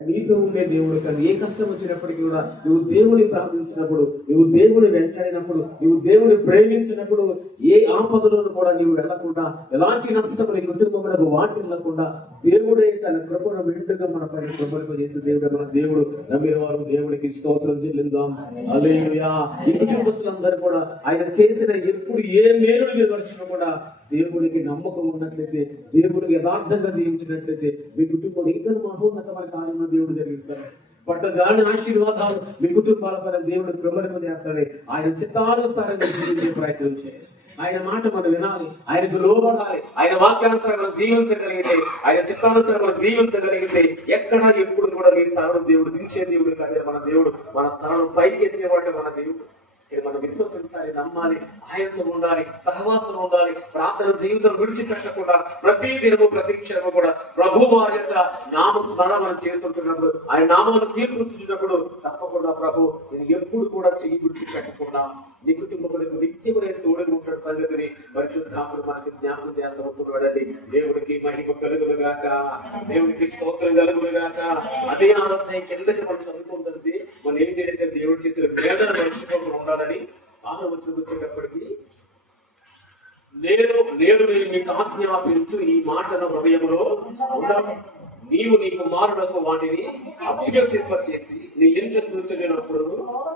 నీతో ఉండే దేవుడు కానీ ఏ కష్టం వచ్చినప్పటికీ కూడా నువ్వు దేవుని ప్రార్థించినప్పుడు నువ్వు దేవుని వెంటాడినప్పుడు నువ్వు దేవుని ప్రేమించినప్పుడు ఏ ఆపదలను కూడా నీవు వెళ్ళకుండా ఎలాంటి నష్టం నీ వాటి వెళ్ళకుండా దేవుడే తన కృపను మెండుగా మన పని కృపలు చేసే దేవుడు మన దేవుడు. నమ్మేవారు దేవుడికి స్తోత్రం చెల్లిందాం అదే ఈ కుటుంబస్తులందరూ కూడా ఆయన చేసిన ఎప్పుడు ఏ మేలు విమర్శను కూడా దేవుడికి నమ్మకం ఉన్నట్లయితే దేవుడికి యథార్థంగా జీవించినట్లయితే మీ కుటుంబం ఇంకా మహోన్నతమైన కార్యంలో దేవుడు జరిగిస్తాడు పట్టగాని ఆశీర్వాదాలు మీ కుటుంబాల పైన దేవుడు ప్రబలింప చేస్తాడు. ఆయన చిత్తానుసారంగా జీవించే ప్రయత్నం చేయాలి ఆయన మాట మనం వినాలి. ఆయనకు లోబడాలి. ఆయన వాక్యానుసారం మనం జీవించగలిగితే ఆయన చిత్తానుసారం మనం జీవించగలిగితే ఎక్కడ ఎప్పుడు కూడా మీ తనను దేవుడు దించే దేవుడు కాదు మన దేవుడు. మన తనను పైకి ఎత్తేవాడు మన దేవుడు. మనం విశ్వసించాలి నమ్మాలి ఆయనతో ఉండాలి సహవాసం ఉండాలి ప్రార్థన జీవితం విడిచిపెట్టకుండా ప్రతి దినము ప్రతి క్షణము కూడా ప్రభు వారి యొక్క నామ స్మరణ మనం చేస్తుంటున్నప్పుడు ఆయన నామను కీర్తిస్తున్నప్పుడు తప్పకుండా ప్రభు నేను ఎప్పుడు కూడా చెయ్యి విడిచిపెట్టకుండా నీ కుటుంబములకు నిత్యమైన తోడుగా ఉంటాడు సంగతిని పరిశుద్ధాముడు మనకి జ్ఞాపకం చేస్తామనుకున్నాడండి దేవుడికి మహిమ కలుగులుగాక దేవుడికి స్తోత్రం కలుగులుగాక అదే ఆలోచన కిందకి మనం చదువుకుంటుంది. మనం ఏం చేయాలి? దేవుడు చేసిన వేదన మర్చిపోకుండా ఉండాలని ఆహారం వచ్చిన వచ్చేటప్పటికి నేను నేను మీరు మీకు ఆజ్ఞాపించు ఈ మాటల హృదయంలో నీవు నీ కుమారులకు వాటిని అభ్యసింప చేసి నీ ఇంట కూర్చున్నప్పుడు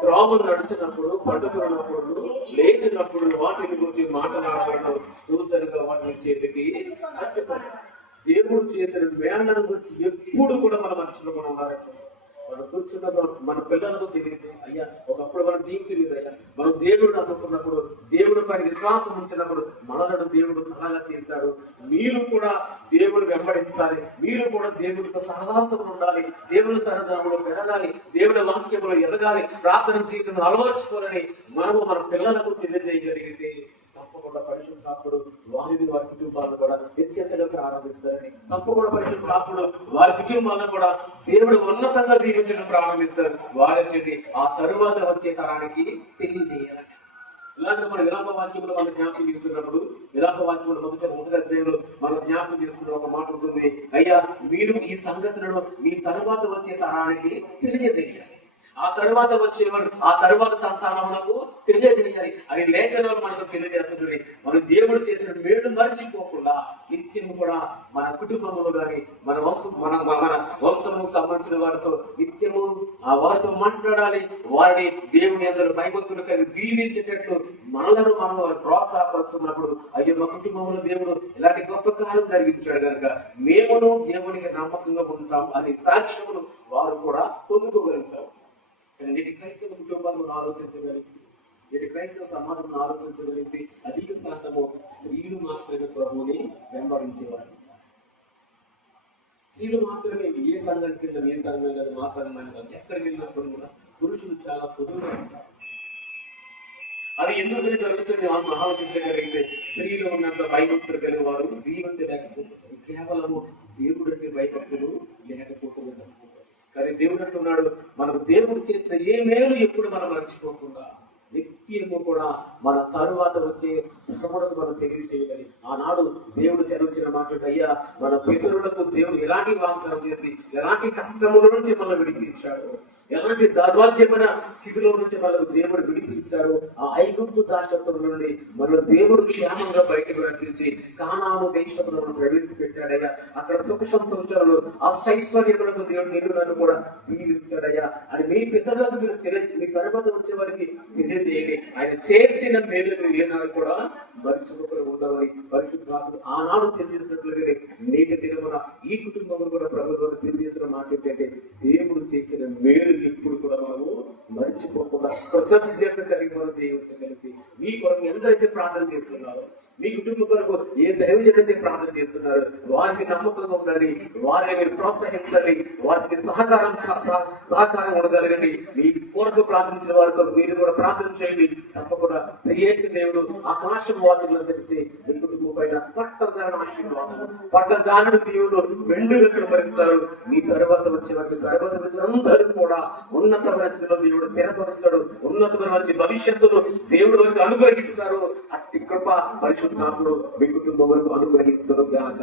త్రాములు నడిచినప్పుడు పండుకున్నప్పుడు లేచినప్పుడు వాటిని గురించి మాట్లాడడం సూచనగా వాటిని చేతికి దేవుడు చేసిన వేదన గురించి ఎప్పుడు కూడా మన మనం కూడా ఉండాలంటే మనం కూర్చున్నప్పుడు మన పిల్లలకు తెలియదు. అయ్యా ఒకప్పుడు మన జీవితం అయ్యా. మనం దేవుడు అనుకున్నప్పుడు దేవుడి పైన విశ్వాసం ఉంచినప్పుడు మనలను దేవుడు అలాగా చేశాడు. మీరు కూడా దేవుడు వెంబడించాలి. మీరు కూడా దేవుడితో సహవాసం ఉండాలి. దేవుని సహజంలో పెరగాలి. దేవుడి వాక్యంలో ఎదగాలి. ప్రార్థన జీవితంలో అలవర్చుకోవాలని మనము మన పిల్లలకు తెలియజేయగలిగితే తప్పకుండా పరిశుద్ధాత్ముడు వారిని వారి కుటుంబాలను కూడా హెచ్చరించడం ప్రారంభిస్తారని తప్పకుండా పరిశుద్ధాత్ముడు వారి కుటుంబాలను కూడా దేవుడు ఉన్నతంగా దీవించడం ప్రారంభిస్తారు. వారి ఆ తరువాత వచ్చే తరానికి తెలియజేయాలి ఇలాంటి మన విలాప వాక్యములు మన జ్ఞాపకం చేస్తున్నప్పుడు విలాప వాక్యములు మొదటి మొదటి అధ్యాయంలో మన జ్ఞాపకం చేసుకున్న ఒక మాట ఉంటుంది. అయ్యా మీరు ఈ సంగతులను మీ తరువాత వచ్చే తరానికి తెలియజేయాలి ఆ తరువాత వచ్చేవాడు ఆ తరువాత సంతానములకు తెలియజేయాలి అది లేఖనాలు మనకు తెలియజేస్తుంది. మనం దేవుడు చేసిన మేలు మర్చిపోకుండా నిత్యము కూడా మన కుటుంబములు గాని మన వంశం మన మన వంశముకు సంబంధించిన వారితో నిత్యము ఆ వారితో మాట్లాడాలి. వారిని దేవుని అందరూ భయభక్తులు కలిగి జీవించేటట్లు మనలను మనం ప్రోత్సాహపరుస్తున్నప్పుడు అయ్యో మా కుటుంబంలో దేవుడు ఇలాంటి గొప్ప కాలం జరిగించాడు కనుక మేమును దేవునికి నమ్మకంగా ఉంటాం అనే సాక్ష్యమును వారు కూడా పొందుకోగలుగుతారు కానీ నేటి క్రైస్తవ కుటుంబాలను ఆలోచించగలిగి ఇది క్రైస్తవ సమాజం ఆలోచించగలిగితే అధిక శాతము స్త్రీలు మాత్రమే ప్రభువుని వెంబడించేవారు. స్త్రీలు మాత్రమే ఏ సంఘం కింద ఏ సంఘం కాదు మా సంఘం కాదు ఎక్కడికి వెళ్ళినప్పుడు కూడా పురుషులు చాలా పొదువుగా ఉంటారు. అది ఎందుకని జరుగుతుంది? మనం ఆలోచించగలిగితే స్త్రీలు ఉన్నంత భయభక్తులు కలిగి వారు జీవించలేకపోతున్నారు కేవలము దేవుడు అంటే భయభక్తులు లేకపోతున్నారు కానీ దేవుడు అంటున్నాడు మనకు దేవుడు చేసిన ఏ మేలు ఎప్పుడు మనం మర్చిపో కూడా మన తరువాత వచ్చే సుఖములకు మనం తెలియజేయాలి ఆనాడు దేవుడు సెలవించిన మాట అయ్యా మన పితరులకు దేవుడు ఎలాంటి వాగ్దానం చేసి ఎలాంటి కష్టముల నుంచి మనం విడిపించాడు? ఎలాంటి దౌర్భాగ్యమైన స్థితిలో నుంచి మనకు దేవుడు విడిపించాడు? ఆ ఐగుప్తు దాశత్వం నుండి మన దేవుడు క్షేమంగా బయటకు నడిపించి కానాను దేశంలో మనం ప్రవేశపెట్టాడయ్యా. అక్కడ సుఖ సంతోషాలు అష్టైశ్వర్యములతో దేవుడు నిన్ను నన్ను కూడా దీవించాడయ్యా అని మీ పితరులకు మీరు తెలియ మీ తర్వాత వచ్చే వారికి తెలియజేయండి ఆయన చేసిన మేలు మీరు ఏనాడు కూడా మర్చిపోకుండా ఉండవని పరిశుద్ధాత్మ ఆనాడు తెలియజేసినట్లుగానే నీటి దినమున ఈ కుటుంబంలో కూడా ప్రభుత్వం తెలియజేసిన మాట ఏంటంటే దేవుడు చేసిన మేలు ఇప్పుడు కూడా మనము మర్చిపోకుండా కృతజ్ఞత కలిగి మనం చేయవలసి మీ కొరకు ఎంతైతే ప్రార్థన చేస్తున్నారో మీ కుటుంబం కొరకు ఏ ప్రార్థన చేస్తున్నారు. వారికి నమ్మకంగా ఉండండి. వారిని మీరు ప్రోత్సహించండి. వారికి సహకారం సహకారం ఉండగలగండి. మీ కొరకు ప్రార్థించిన వారితో మీరు కూడా ప్రార్థన చేయండి. తప్పకుండా దేవుడు ఆకాశం వాటిలో తెలిసి మీకు పైన పట్టజాన ఆశీర్వాదం పట్టజానుడు దేవుడు వెండుగా కనబరుస్తారు మీ తర్వాత వచ్చే వారికి తర్వాత వచ్చిన అందరూ కూడా ఉన్నతమైన స్థితిలో దేవుడు స్థిరపరుస్తాడు. ఉన్నతమైన మంచి భవిష్యత్తును దేవుడు వరకు అనుగ్రహిస్తారు. అట్టి కృప పరిశుద్ధాత్ముడు మీ కుటుంబం వరకు అనుగ్రహించడు గాక